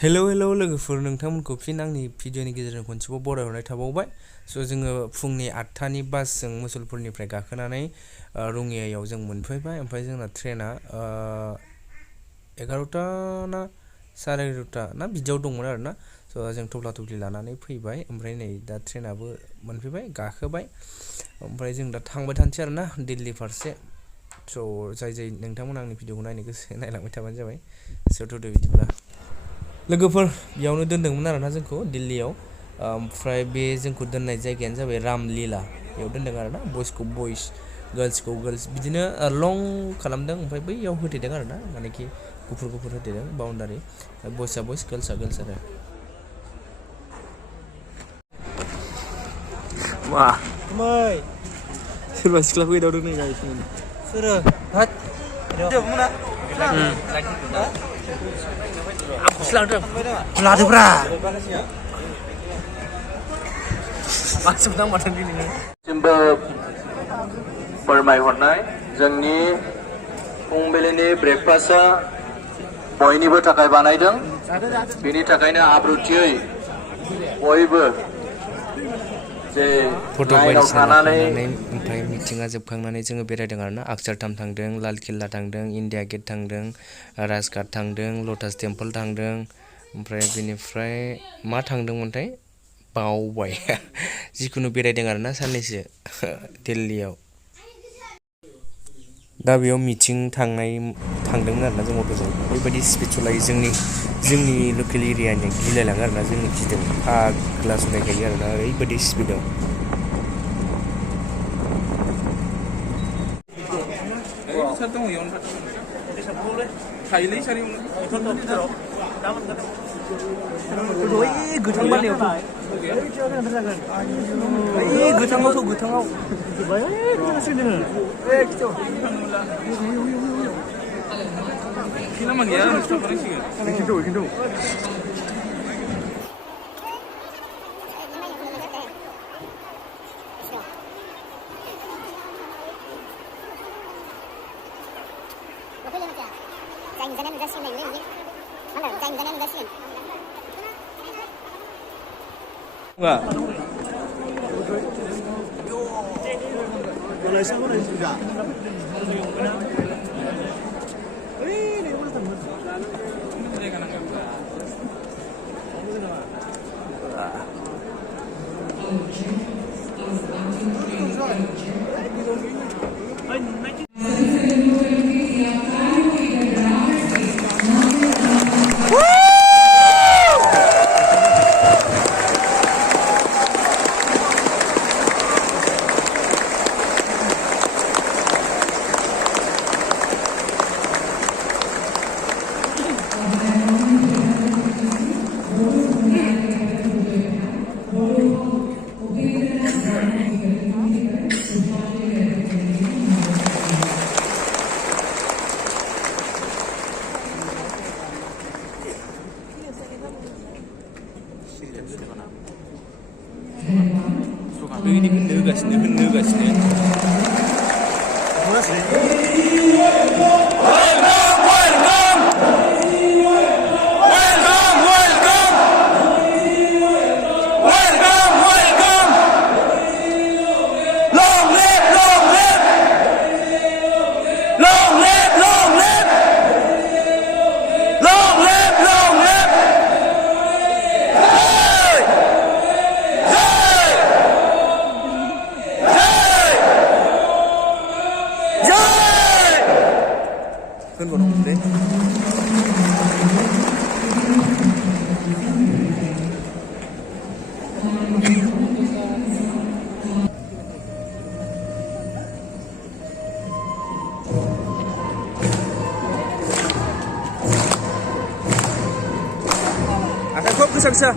Hello लोगोफोर नोंथांमोनखौ फिन आंनि भिडिअनि गेजेरजों खनसेबाव बरायहरनाय थाबावबाय। स' जोङो फुंनि 8टानि बासजों मुसलपुरनिफ्राय गाखोनानै रङियायाव जों मोनफैबाय। ओमफ्राय जोंना ट्रेना 11टा ना 11:30 ना बिदियाव दंमोन आरोना। स' जों थफ्ला थफ्लि लानानै फैबाय। ओमफ्राय नै दा ट्रेनाबो मोनफैबाय, गाखोबाय। ओमफ्राय जों दा थांबाय थानोसै आरोना दिल्ली फारसे। स' जाय नोंथांमोना आंनि भिडिअखौ नायनो गोसो नायलांबाय थाबानो जाबाय। स' थ'दो बिदिब्ला लोगोफोर बेयावनो दोनदोंमोन आरोना जोंखौ दिल्लीयाव। ओमफ्राय बे जोंखौ दोननाय जायगायानो जाबाय रामलीला। बेयाव दोनदों आरोना बयसखौ बयस, गार्लसखौ गार्लस बिदिनो लं खालामदों। ओमफ्राय बैयाव होथेदों आरोना, मानेखि गुफुर होथेदों बाउन्डारि। बयसआ बयस, गार्लसआ गार्लस आरो। मा सोरबा सिख्ला फैदावदों नै गायसिनो। सोरो हाट मुना लादोब्रा सिमबो फोरमायहरनाय जोंनि फुंबिलिनि ब्रेकफास्टआ बयनिबो थाखाय बानायदों। बेनि थाखायनो आब्रुथियै बयबो जे फट' बायदिसिना लाखांनानै ओमफ्राय मिटिङा जोबखांनानै जोङो बेरायदों आरोना। अक्षरधाम थांदों, लाल किल्ला थांदों, इन्डिया गेट थांदों, राजघाट थांदों, लटास टेम्पोल थांदों। ओमफ्राय बेनिफ्राय मा थांदोंमोनथाय बावबाय। जिखुनु बेरायदों आरोना साननैसो दिल्लीयाव। दा बेयाव मिटिं थांदोंमोन आरोना जों अट'जों। ओरैबायदि स्पिड सलायो जोंनि लकेल एरियानि गिलायलाङो आरोना। जोंनि गिदों फाग्ला सलायखायो आरोना, ओरैबायदि स्पिडआव। गोथां बानायावथ' गोथाङाव गोसा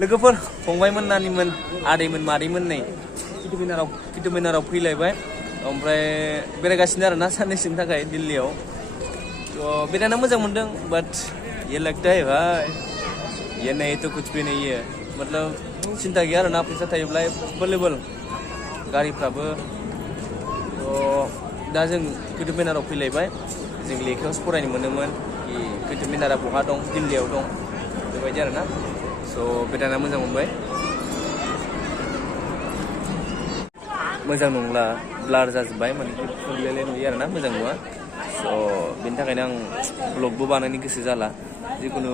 लोगोफोर फंबायमोन नानिमोन आदैमोन मादैमोन नै किटुमिनाराव फैलायबाय ओमफ्राय बेरायगासिनो आरोना साननैसोनि थाखाय दिल्लीयाव तो बेरायना मोजां मोनदों बाट ये लगता है भाई ये नहीं तो कुछ भी नहीं है मतलब सिन्था गैया आरोना फैसा थायोब्ला एभेलेबल गारिफ्राबो तो दा जों किटुमिनाराव फैलायबाय जों लेखायावसो फरायनो मोनोमोन कि किटुमिनारा बहा दं दिल्लीयाव दं बेबायदि आरोना स' बेरायना मोजां मोनबाय मोजां नंला ब्लार जाजोब्बाय माने फुरलेले नुयो आरोना मोजां नुवा स' बेनि थाखायनो आं ब्लगबो बानायनो गोसो जाला जिखुनु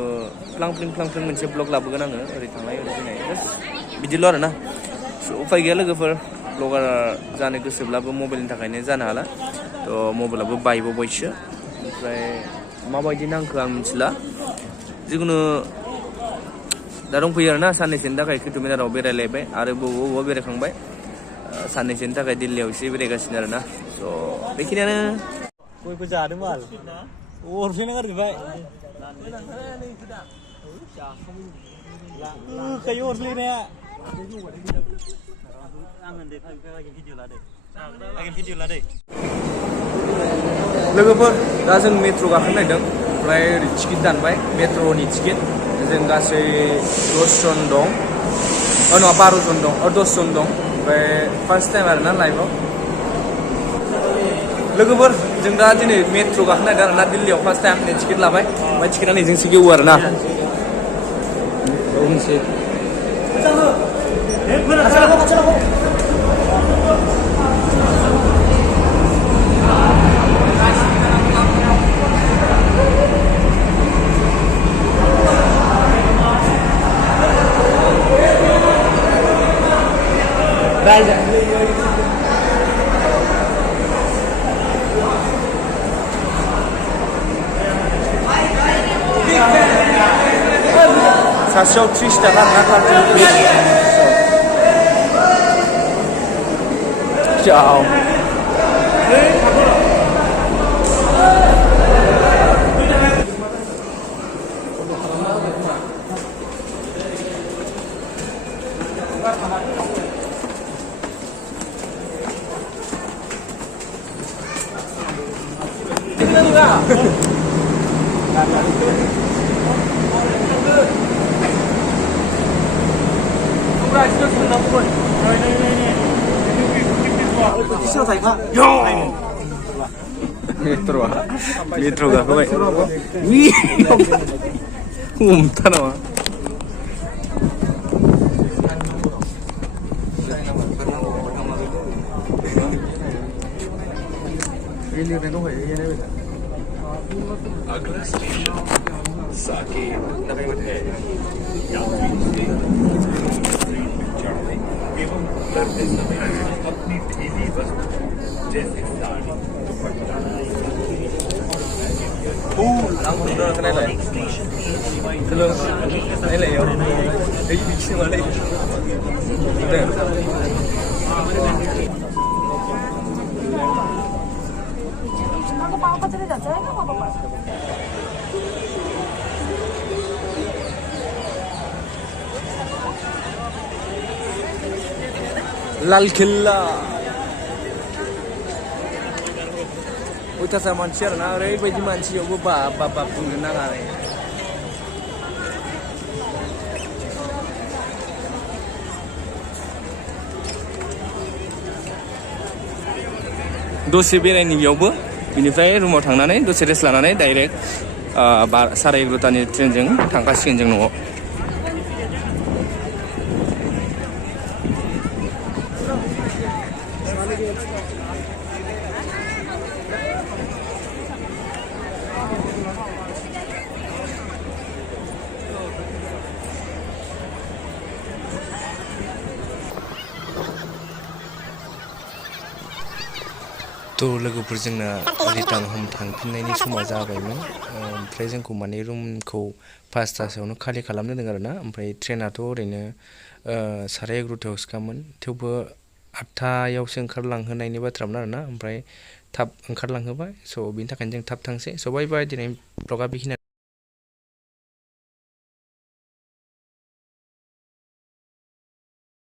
फ्लां फ्लिं मोनसे ब्लग लाबोगोन आङो ओरै थांनाय ओरै फैनाय जास्ट बिदिल' आरोना स' उफाय गैया लोगोफोर ब्लगार जानो गोसोब्लाबो मबाइलनि थाखायनो जानो हाला थ' मबाइलाबो बायबावबायसो ओमफ्राय माबायदि नांखो आं मिथिला जिखुनु दा दंफैयो आरोना साननैसोनि थाखाय किटुमिनाराव बेरायलायबाय आरो बबावबा बेरायखांबाय साननैसोनि थाखाय दिल्लीयाव एसे बेरायगासिनो आरोना स' बेखिनियानो गयबो जादों बाल अरफ्लेना गारजोब्बाय खायो अरफ्लेनाया लोगोफोर दा जों मेट्र' गाखोनो नागिरदों ओमफ्राय ओरै टिकेट दानबाय मेट्र'नि टिकेट जों गासै 10 जन दं नङा 12 जन दं 10 जन दं ओमफ्राय फार्स्ट टाइम आरोना लाइफआव लोगोफोर जों दा दिनै मेट्र' गाखोनो नागिरदों आरोना दिल्लीयाव फार्स्ट टाइम टिकेट लाबाय ओमफ्राय टिकेटआ नैजोंसो गेवो आरोना बुंनोसै सासेयाव 30 थाखा ना 30 rupees Ciao. Metro gakoy. Wih. Umta naman. Ang mundo na kanila. Hello. Kanila yun. Ay, bitch na wala yun. Lal Killa. Utasa मानसि आरोना ओरैबायदि मानसियावबो बाब बुंनो नाङा आरो दसे बेरायनि बेयावबो बिनिफ्राय रुमाव थांनानै दसे रेस्ट लानानै डाइरेक्ट 11:30 ट्रेनजों थांखासिगोन जों न'आव तो लोगोफोर जोंना रिटार्न हम थांफिननायनि समा जाबायमोन ओमफ्राय जोंखौ माने रुमखौ 5टासोआवनो खालि खालामनो होदों आरोना ओमफ्राय ट्रेनाथ' ओरैनो 11:30 थेवबो 8टायावसो ओंखारलांहोनायनि बाथ्रामोन आरोना ओमफ्राय थाब ओंखारलांहोबाय स' बिनि थाखायनो जों थाब थांसै स' बाय बाय दिनै ब्लगा बेखिनियानो